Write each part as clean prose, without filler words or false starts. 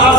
10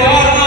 12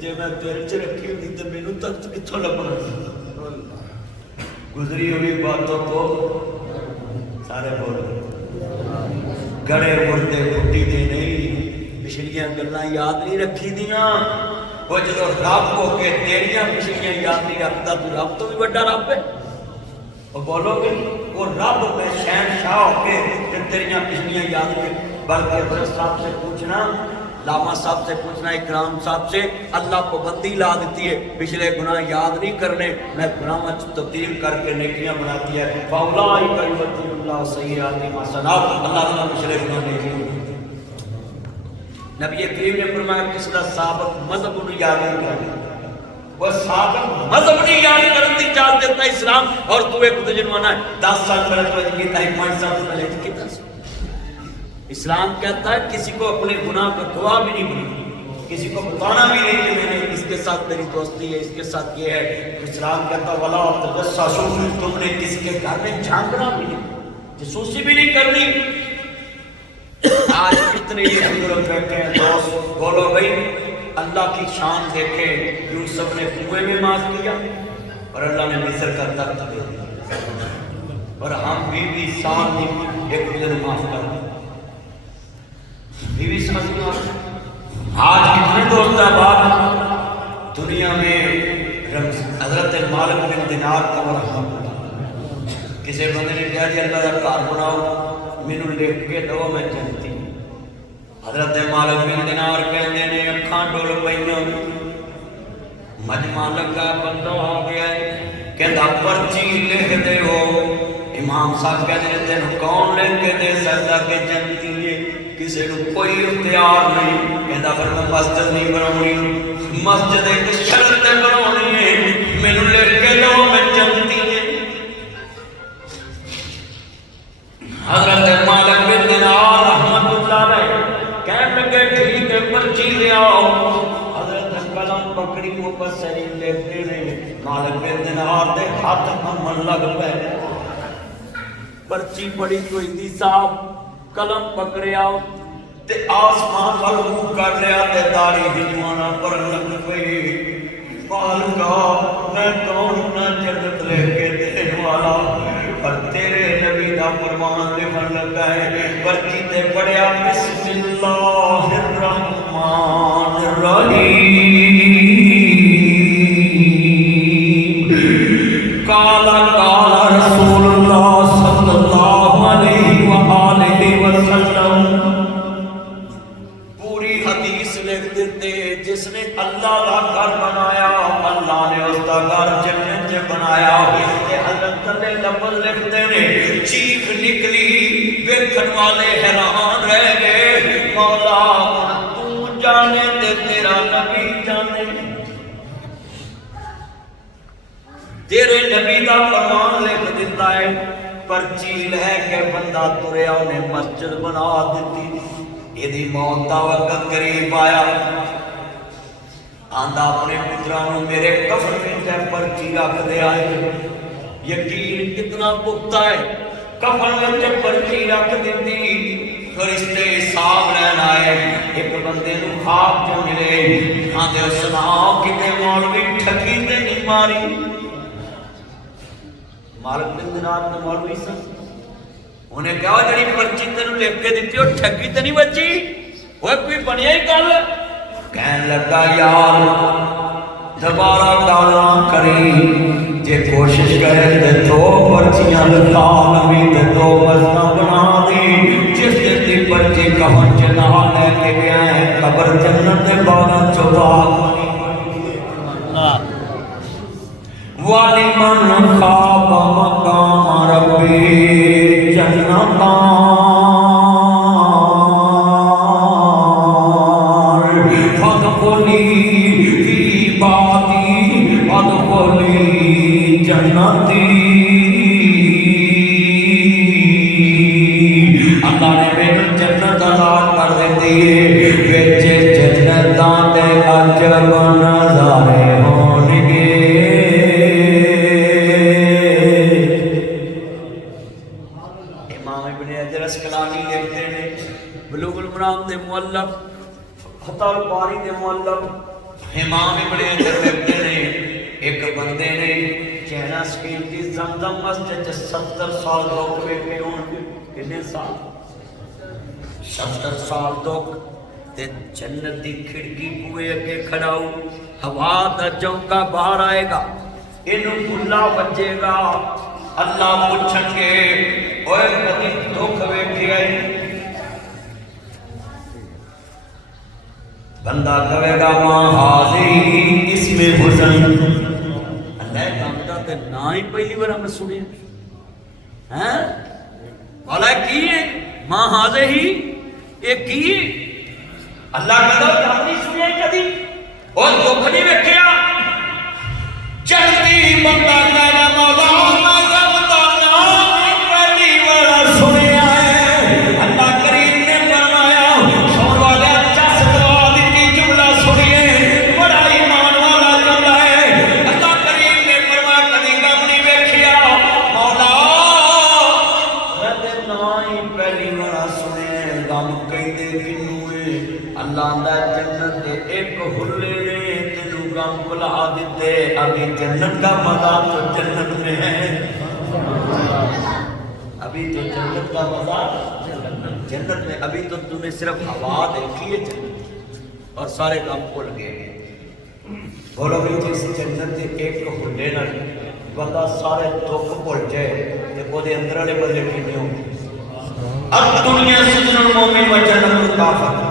جی میں دل چ رکھی ہوتی تو مینوں تخت کتوں لبنا سی؟ گزری ہوئی باتوں کو سارے بول گڑے مردے پٹی دے نہیں، پچھلیاں گلاں یاد نہیں رکھی دیاں۔ وہ جدو رب ہو کے تیریاں پچھلیاں یاد نہیں رکھتا تو رب تو بھی بڑا رب ہے۔ وہ بولو گے وہ رب میں شہنشاہ ہو کے تیریاں پچھلیاں یاد نہیں، بلکہ حضرت صاحب سے پوچھنا، لاما صاحب سے پوچھنا، اکرام صاحب سے، اللہ پابندی لا دیتی ہے پچھلے گناہ یاد نہیں کرنے، میں گناہ تبدیل کر کے نیکیاں بناتی ہے۔ فَأُولَٰئِکَ یُبَدِّلُ اللَّهُ سَیِّئَاتِهِمْ حَسَنَاتٍ، اللہ تعالیٰ پچھلے گناہ نیکی۔ نبی کریم نے فرمایا کسی کا سابق مذہب انہوں یاد نہیں کرنا، وہ سابق مذہب نہیں یاد کرنے کی اجازت دیتا ہے اسلام، اور تو ایک دوسرے کو آنا ہے 10 سال پہلے تو کیتا ہے 5 سال پہلے کیتا ہے۔ اسلام کہتا ہے کسی کو اپنے گناہ کا گواہ بھی نہیں بنانا، کسی کو بتانا بھی نہیں کہ میں نے اس کے ساتھ میری دوستی ہے، اس کے ساتھ یہ ہے۔ اسلام کہتا ہے وَلَا تَجَسَّسُوا، تم نے کسی کے گھر میں جھانکنا بھی نہیں، جاسوسی بھی نہیں کرنی۔ آج کتنے یہ لوگ بیٹھے ہیں دوست، بولو بھائی اللہ کی شان دیکھے، یوسف نے کنویں میں معاف کیا اور اللہ نے مصر کا تخت دے دیا، اور ہم 20 سال نہیں ایک دوسرے معاف کر دیں، 20 سال کی معاف۔ آج کتنے دوست آباد دنیا میں حضرت مالک بن دینار کا مرحبا، کسی بندے نے کہا جی اللہ کا گھر بناؤ مینوں لکھ کے دو میں جنتی۔ حضرت مالک بن دینار کہندے نے اکھاں ڈول پئیاں، مجمع لگا بندہ ہو گیا ہے، کہندا پرچی لکھ دے ہو۔ امام صاحب کہندے نے تینوں کون لکھ کے دے سکدا کہ جنتی ہے؟ کسی کو کوئی اختیار نہیں۔ کہندا پھر میں مسجد نہیں بناونی، مسجد ایک شرط بناونی ہے، مینوں لکھ کے دو میں جنتی ہے۔ حضرت مالک بن دینار رحمت اللہ علیہ کہنے لگے ٹھیک ہے پرچی لے آؤ۔ حضرت قلم پکڑی اوپر سری لکھتے رہے، مالک بن دینار دے ہاتھ ہمن لگ پے، پرچی پڑی کوئی دی صاحب، قلم پکڑے آؤ تے آسمان وال منہ کر لیا تے داڑھی ہلوانا پڑھن لگ پئی، مالکا میں کون نہ جنت لے کے دین والا، پر تیرے نبی دا فرمان لکھن لگا ہے، پرچی تے پڑھیا بسم اللہ الرحمن الرحیم، قال قال رسول اللہ صلی اللہ علیہ وآلہ وسلم۔ پوری حدیث لکھ دیتے، جس نے اللہ کا گھر بنایا اللہ نے اس کا گھر جنت چ بنایا۔ حضرت نے لفظ لکھتے ہیں چیخ نکلی، ویکھن والے حیران رہ گئے، مولا تو جانے تے تیرا نبی جانے، تیرے نبی کا فرمان لکھ دیتا ہے۔ پرچی لے کے بندہ تریا، انہیں مسجد بنا دیتی، یہ موت کا وقت قریب آیا، آندا اپنے پتروں میرے کفن میں پرچی رکھ دے آئے، یقین کتنا پختہ ہے، کفن میں پرچی رکھ دیتی، فرشتے حساب لینا ہے، ایک بندے نو خواب جو ملے، آندے سناؤ کتے مولوی ٹھگی تے نہیں ماری۔ مالک بن دینار نے مولوی سن، انہیں کہا جڑی پرچی تینوں لکھ کے دیتی وہ ٹھگی تے نہیں بچی، وہ کوئی بنیا ہی گل، کہنے لگا یار دوبارہ دعویٰ کری، جے کوشش کرے تے 2 پرچیاں لکھا نوی تے 2 مسنا بنا دی، جس دن دی پرچی کہن چنہا لے کے گیا ہے قبر جنت دے 12 چوباگ وَلِمَنْ خَافَ مَقَامَ رَبِّهِ جَنَّتَانِ فَادْخُلِي فِي عِبَادِي وَادْخُلِي جَنَّتِي۔ اللہ نے میرے جنت عطا کر دیتی ہے، وچ جنتاں دے عجب نظارے ہون گے۔ اسکلانی لکھتے ہیں بلوغ المرام دے مؤلف، فتح الباری دے مؤلف، امام ابن لکھتے نے ایک بندے نے چہرہ سکین کی زمزم مسجد 70 سال دکھ ویکھے ہون کنے سال 70 سال دکھ تے جنت دی کھڑکی بوئے اگے کھڑا ہو ہوا دا جھونکا باہر آئے گا اینو بھلا بچے گا اللہ پوچھن گے اوے کدی دکھ ویکھے آئی بندہ کہے گا ماں حاضی اس میں حسن اللہ کامتا تے نا ہی پہلی بار ہمیں سنے ہیں والا کی ہے ماں حاضر ہی یہ کی ہے اللہ کہتا ہے نہیں سنے کدی اور دکھ نہیں ویکھیا چلتی بندہ کہنا مولا مذہب دا نام پہلی بار سنیا ہے اللہ کریم نے فرمایا سن والے چس دعا دی جملہ سنیے بڑا ایمان والا جملہ ہے اللہ کریم نے فرمایا کدی غم نہیں ویکھیا مولا میں تے نا ہی پہلی بار سنے غم کہندے کینوں ہے اللہ دا جنت دے ایک حلے نے غم بلا دیتے ابھی جنت کا مزہ تو جنت میں ہے ابھی تو جنت کا مزہ جنت میں ابھی تو تم نے صرف ہوا دیکھی ہے جنت اور سارے غم بھول گئے بولو بھی جس جنت کے ایک ہنڈے نہ بندہ سارے دکھ بھول جائے تے وہ دے اندر والے بندے کینے ہوں اب دنیا سجن المومن و جنت الکافر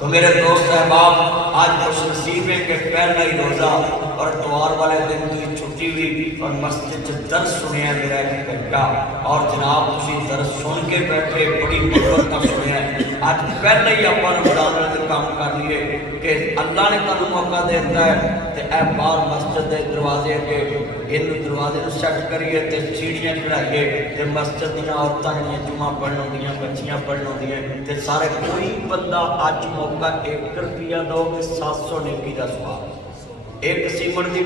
تو میرے دوست احباب آج خوش نصیب ہے کہ پہلا ہی روزہ اور اتوار والے دن تو چھٹی ہوئی اور مسجد سے درس سنے ہیں میرا ایک گھنٹہ اور جناب تسی درس سن کے بیٹھے بڑی محبت کا سنے ہیں آج پہلے ہی اپنا رمضان میں کام کر لیے کہ اللہ نے تانوں موقع دیتا ہے تے اے باہر مسجد دے دروازے کے ان دروازے کو سیٹ کریے تے سیڑھیاں چڑھائیے تے مسجد دیاں عورتاں نے جمعہ پڑھن ہوندیاں بچیاں پڑھن ہوندیاں تے سارے کوئی بندہ اج موقع 1 روپیہ دو کہ 700 نیکی دا ثواب ایک سیمنٹ دی